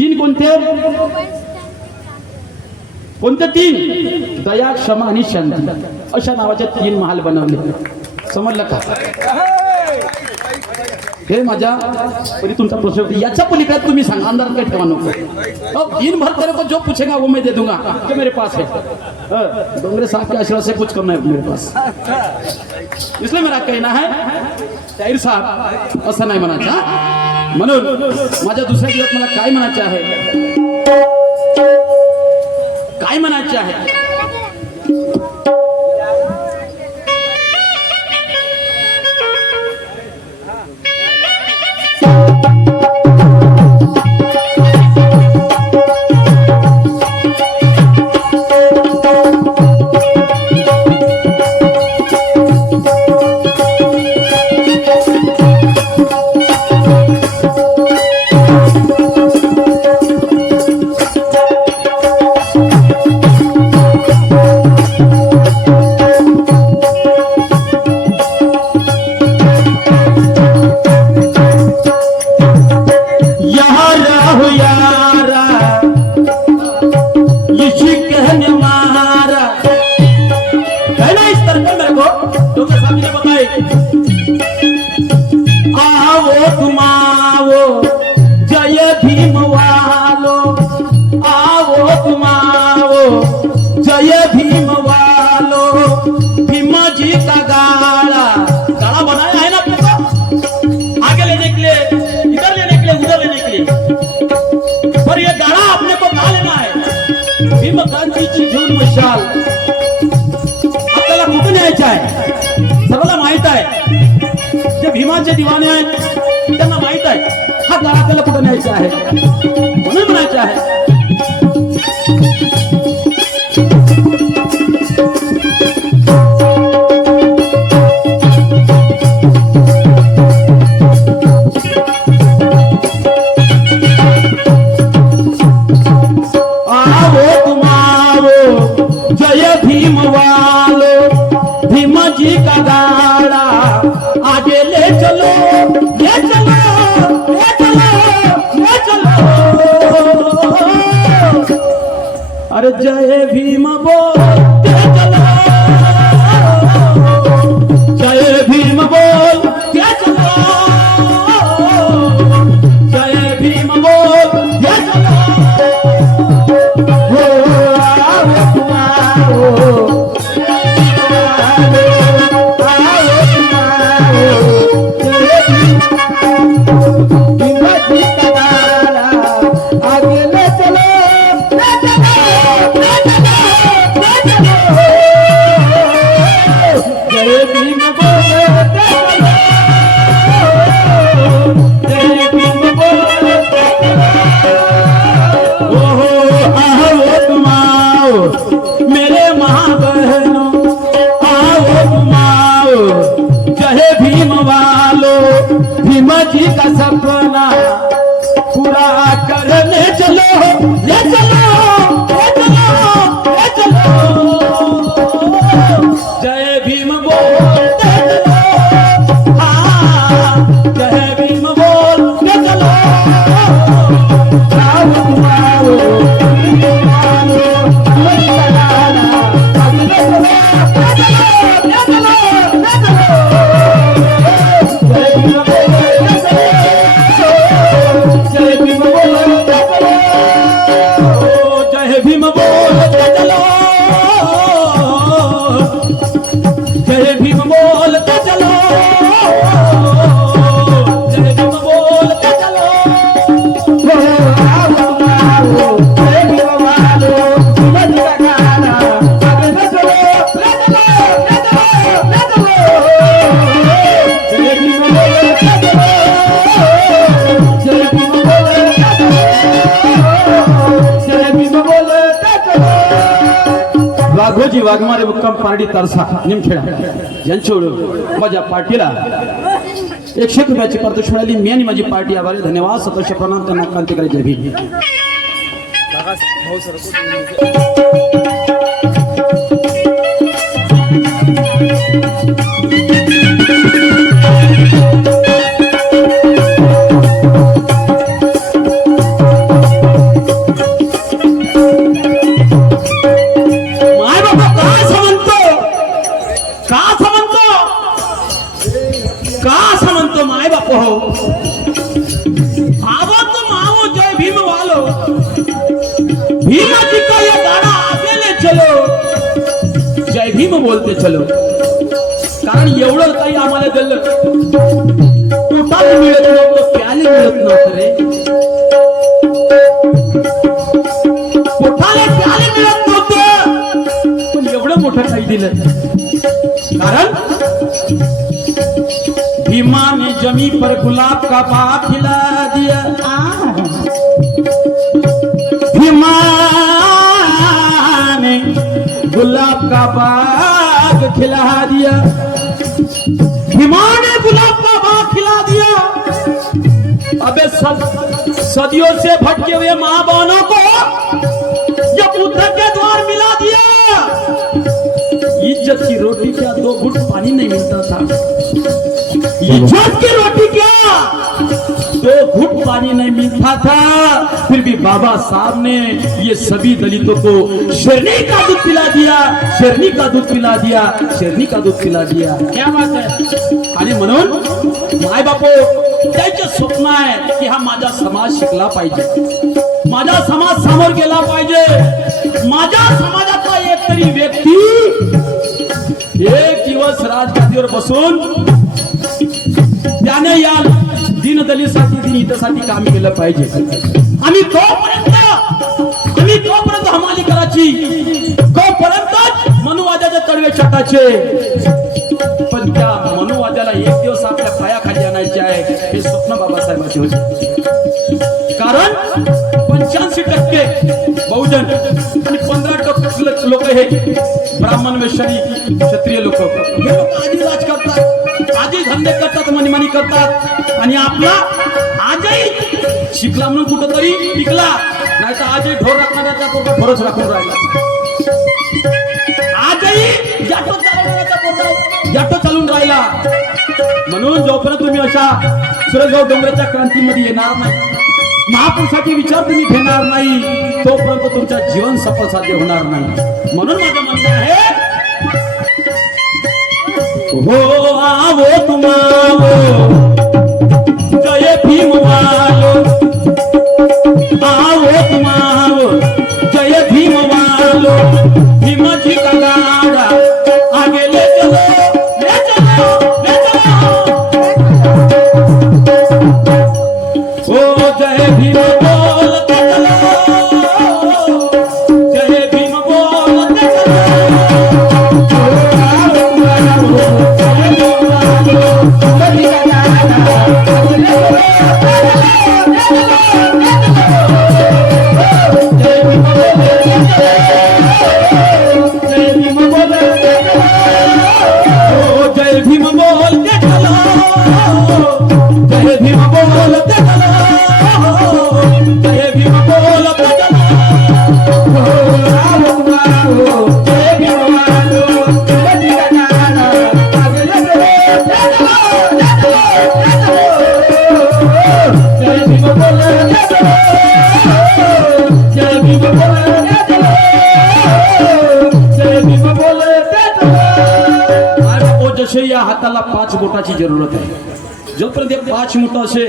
तीन कोणते? तीन? दया, क्षमा शांती. अशा नावाचे तीन महाल बनवले. समजलं का? हे माझ्या परी तुमचा प्रश्न. याच्या पलीकडे ठेवा नको. अब भर तेरे को जो पूछेगा वो मैं दे दूँगा. जो मेरे पास है. डोंगरे साहब के आशीर्वाद से कुछ कम है मेरे पास. इसलिए मेरा कहना है साहेब असं नाही म्हणायचं हा? म्हणून माझ्या दुसऱ्या दिवस मला काय म्हणायचे आहे? काय म्हणायचे आहे? मशाल आपल्याला कुठून यायचं आहे? सर्वांना माहीत आहे. जे भीमाचे दिवाने आहेत त्यांना माहीत आहे. हा गाडा आपल्याला कुठं न्यायचा आहे? म्हणून म्हणायचं आहे. वाघोजी वाघमारे मुक्काम पार्टी तरसा. निमखेडा. यांच्यावर माझ्या पार्टीला एकशे रुपयाची पारितोषिक मिळाली. मी आणि माझी पार्टी आभारी. धन्यवाद. सतोष प्रणाम. त्यांना क्रांतिकारी जय भीम. ने पर गुलाब का बाग खिला दिया। ने गुलाब का बाग खिला दिया। भीमा ने गुलाब का बाग खिला दिया। अबे सद, सदियों से भटके हुए माँ बहनों को जब बुद्ध के द्वार मिला दिया। इज़्ज़त की रोटी का दो घुट पानी नहीं मिलता था? इज्जत की रोटी क्या? दो घुट पानी नहीं मिलता था फिर भी बाबा साहब ने ये सभी दलितों को शेरनी का दूध पिला दिया शेरनी का दूध पिला दिया शेरनी का दूध पिला दिया। क्या बात है? आणि म्हणून माय बापो त्याचे स्वप्न आहे की हा माझा समाज शिकला पाहिजे. माझा समाज समोर गेला पाहिजे. माझ्या समाजाचा एक तरी व्यक्ती एक दिवस राजगादीवर बसून त्याने या दिनदलीसाठी दीनहितासाठी काम केलं पाहिजे. आम्ही तोपर्यंत आम्ही तोपर्यंत हमाली करायची तोपर्यंत मनुवाद्याच्या तडवे छटाचे. पण त्या मनुवाद्याला एक दिवस आपल्या पायाखाली आणायचे आहे हे स्वप्न बाबासाहेबांचे होते. कारण पंच्याऐंशी टक्के बहुजन आणि पंधरा टक्के लोक हे ब्राह्मण वैश्यरी क्षत्रिय लोक हे लोक आधी राज करतात. आधी धंदे करतात मनीमानी करतात. आणि आपला आजही शिकला म्हणून कुठंतरी पिकला नाही तर आजही ढोर राखणाऱ्याचा पोटा ढोरच राखून राहिला. आजही जाटो चालवणाऱ्याचा पोटा जाटो चालून राहिला. म्हणून जोपर्यंत तुम्ही अशा सुरजगाव डोंगराच्या क्रांतीमध्ये येणार नाही महापुरुषाचे विचार तुम्ही घेणार नाही तोपर्यंत तुमच्या जीवन सफल साध्य होणार नाही. म्हणून माझं म्हणणं आहे वो तमाव जय थी मोबाइव तमाम जय थी मोबाइल पाच बोटाची जरूरत आहे. जोपर्यंत पाच मुठ असे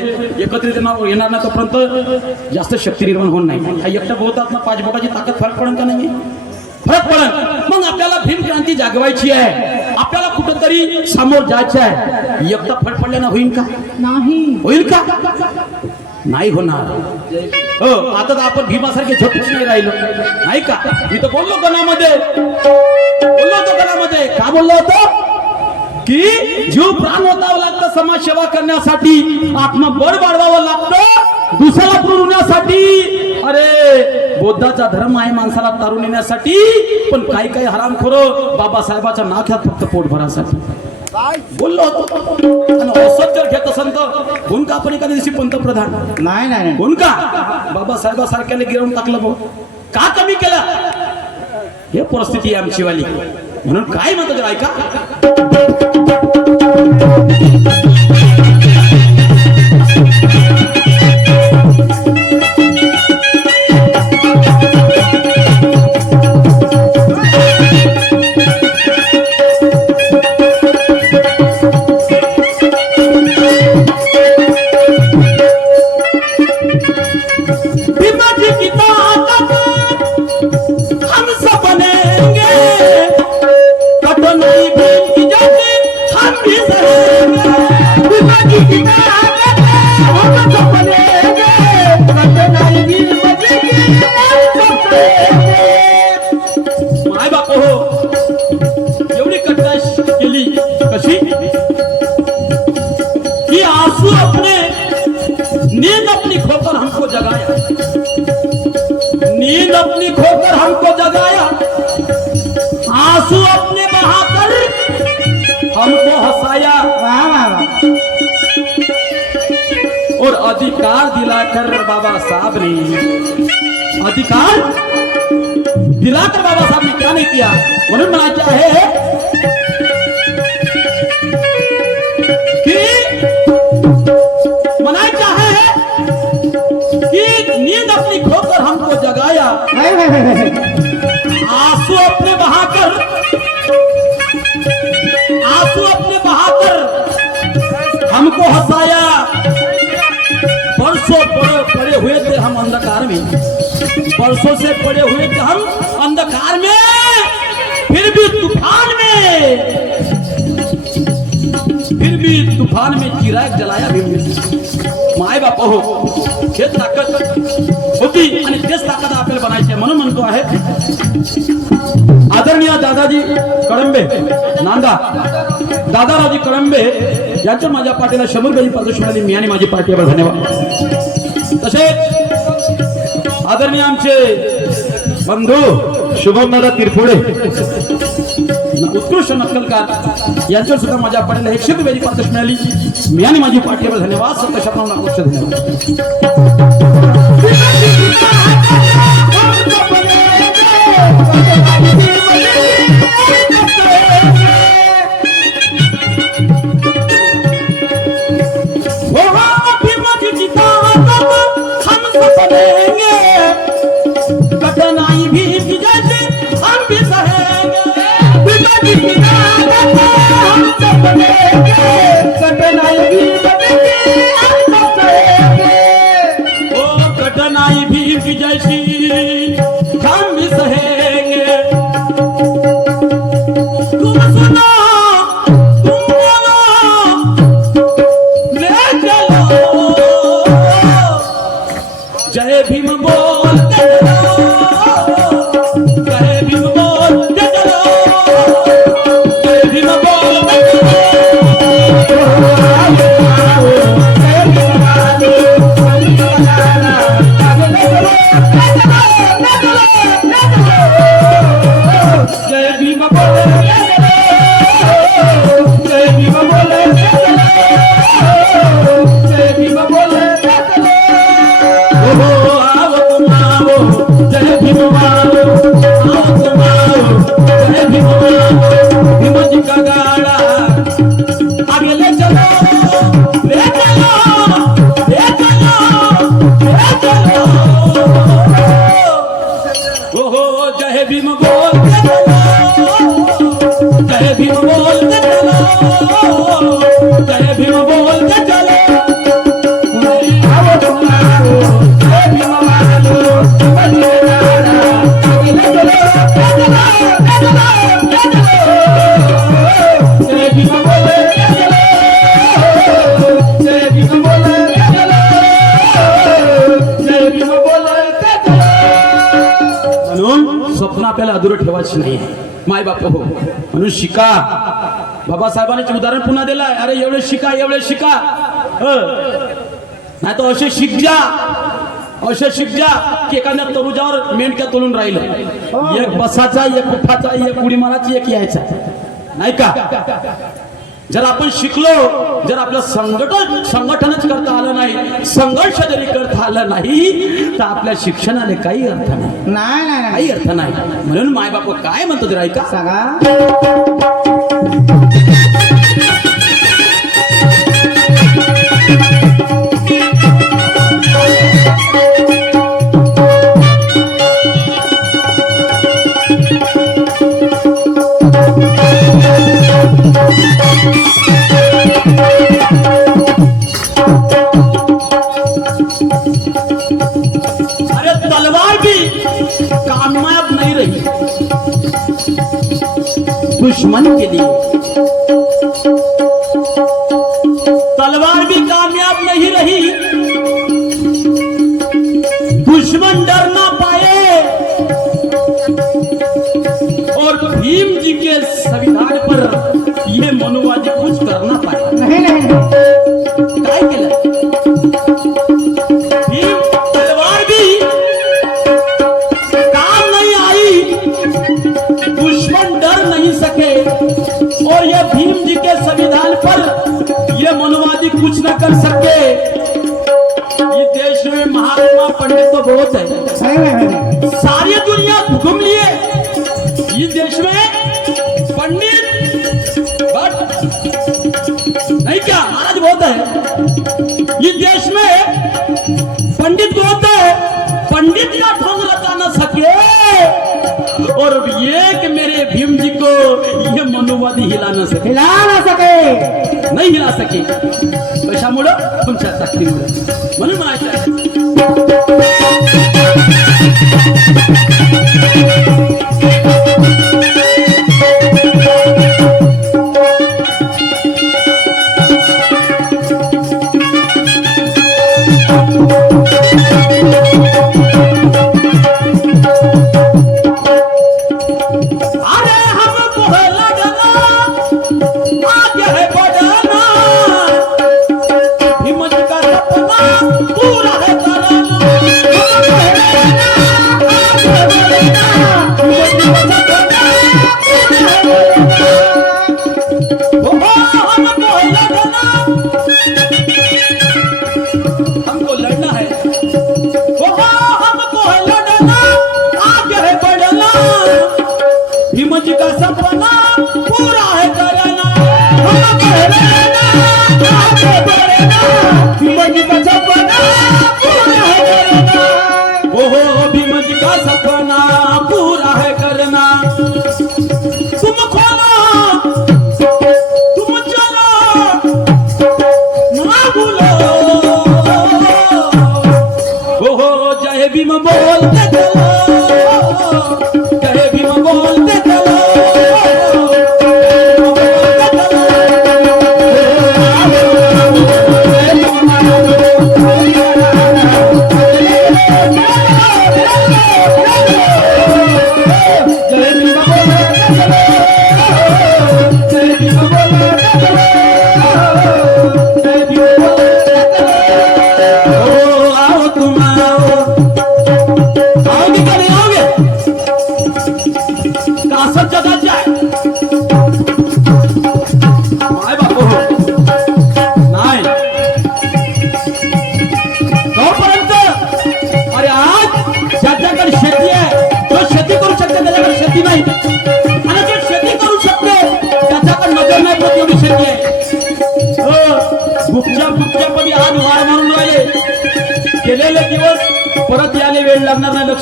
एकत्रित येणार येणार नाही तोपर्यंत जास्त शक्ती निर्माण होत नाही. हा एकट्या बोलतात ना पाच बोटाची ताकद फरक पडेल का नाही? फरक पडेल मग आपल्याला भीम क्रांती जागवायची आहे. आपल्याला कुठंतरी समोर जायचं आहे. एकटा फरक पडल्यानं होईल का? नाही. होईल का? नाही होणार. हो आता तर आपण भीमासारखे झोपूच नाही राहिलो. नाही का? मी तर बोललो गणामध्ये. बोललो होतो गणामध्ये. का बोललो होतो? की जीव प्राण ओतावं लागतं समाज सेवा करण्यासाठी आत्मबळ वाढवावं लागतं दुसऱ्याला पुरवण्यासाठी. अरे बौद्धाचा धर्म आहे माणसाला तारून येण्यासाठी पण काही काही हरामखोर बाबासाहेबाचं नाव घ्या फक्त पोट भरासाठी बोललो होतो. जर घेत असेल तर होऊन का आपण एखाद्या दिवशी पंतप्रधान? नाही नाही नाही. होऊन का? बाबासाहेबासारख्याने गिरवून टाकलं भाऊ. का कमी केलं? हे परिस्थिती आहे आमची वाली म्हणून काय म्हणतात जरा ऐका Thank you. साहब ने अधिकार दिला कर बाबा साहब ने क्या नहीं किया? म्हणून म्हणायचे आहे की म्हणायचे आहे कि नींद अपनी खोकर हमको जगाया। हाय, हाय, हाय, हाय. अंधकार में। बरसों से पड़े हुए थे हम अंधकार में फिर भी तूफान में। फिर भी तूफान में चिराग जलाया भी माय बाप हो हे ताकद होती आणि तेच ताकद आपल्याला बनायची म्हणून म्हणतो आहे। आदरणीय दादाजी कळंबे नांदा दादाराजी कळंबे यांच्या माझ्या पाठीला शंभर गजी प्रदर्शन मिळाली मी आणि माझी पार्टीवर धन्यवाद। तसेच आदरणीय आमचे बंधू शुभम दादा तिरफोडे उत्कृष्ट नक्कलकार यांच्यावर सुद्धा माझ्या पाठीला एकशे रुपयाची पारितोषिक मिळाली. मी आणि माझी पाठीवर धन्यवाद. सत्य शब्दांना धन्यवाद. जय भीम बोल Thank you. आपल्याला नाही माय बाप हो. म्हणून शिका. बाबासाहेबांचे उदाहरण पुन्हा दिलंय अरे एवढे शिका एवढे शिका. नाही तर असे शिक जा असे शिक जा की एखाद्या तरुजावर मेंढक्या तोलून राहिलं. एक बसाचा एक उठाचा एक उडी मारायची एक यायचा. नाही का? जर आपण शिकलो जर आपलं संघटन संघटनच करता आलं नाही संघर्ष जरी करता आलं नाही तर आपल्या शिक्षणाने काही अर्थ नाही. नाही नाही काही अर्थ नाही. म्हणून माय बाप काय म्हणतो जरा ऐका. सांगा. दुश्मन के लिए। तलवार भी कामयाब नहीं रही। दुश्मन डर ना पाए। और भीम जी के संविधान पर यह मनुवादी कुछ करना पाया नाही. ये जी के संविधान पर ये मनुवादी कुछ न कर सके। ये देश में महात्मा पंडित तो बहुत है। सारी दुनिया घूम लिए। इस देश में पंडित बट नहीं क्या महाराज बहुत है। मनुवादी हिला न सके. हिला ना सके. नाही हिला सके. कशामुळं तुमच्या ताकदीमुळं. म्हणून म्हणायचं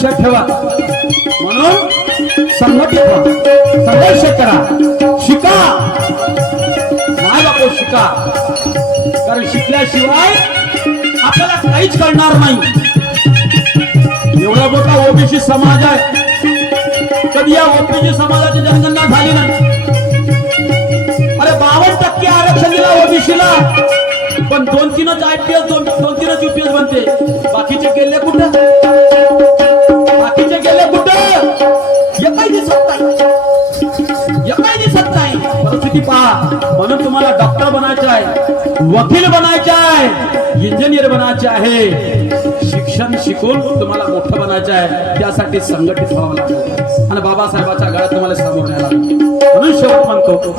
लक्षात ठेवा. म्हणून संघटित व्हा संघर्ष करा. शिका. नाही बापू शिका. कारण शिकल्याशिवाय आपल्याला काहीच कळणार नाही. एवढा मोठा ओबीसी समाज आहे. कधी या ओबीसी समाजाची जनगणना झाली नाही? अरे बावन्न टक्के आरक्षण दिला ओबीसीला. पण दोन तीनच आय पी एस दोन दोन तीनच युपीएस बनते. बाकीचे गेले कुठे? दिसत नाही दिसत नाही परिस्थिती पहा. म्हणून तुम्हाला डॉक्टर बनायचं आहे वकील बनायचे आहे इंजिनियर बनायचे आहे. शिक्षण शिकून तुम्हाला मोठं बनायचं आहे. त्यासाठी संघटित व्हावं लागतं आणि बाबासाहेबाच्या गळ्यात तुम्हाला सामोर न्यायला लागेल. म्हणून शेवट म्हणतो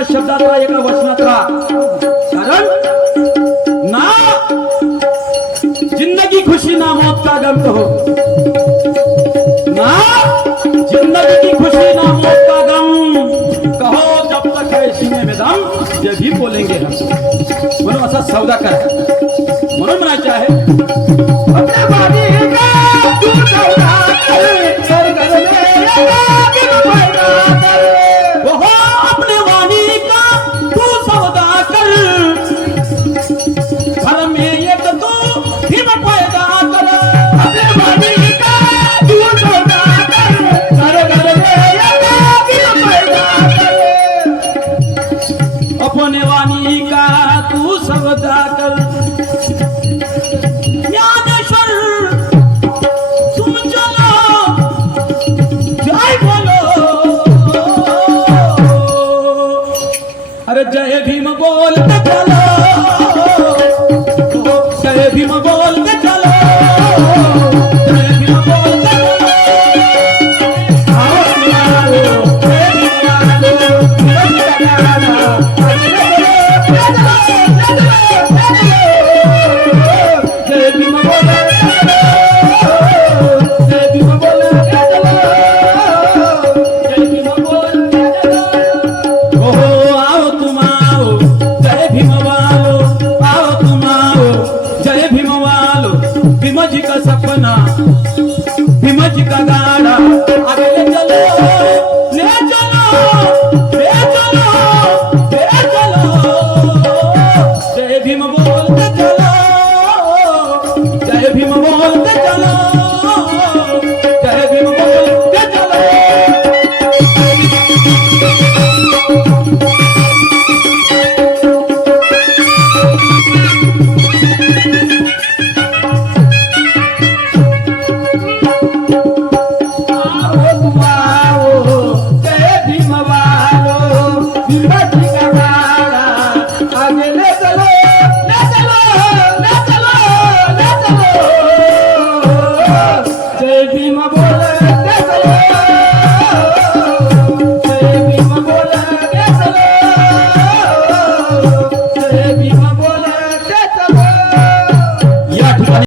एका शब्दात राहा एका वचनात राहा कारण ना जिंदगी खुशी ना मौत का गम हो. ना जिंदगी की खुशी ना मौत का गम कहो जब तक है सीने में दम ये भी बोलेंगे हम। म्हणून असा सौदा करा. म्हणून म्हणायचे आहे. 何だ?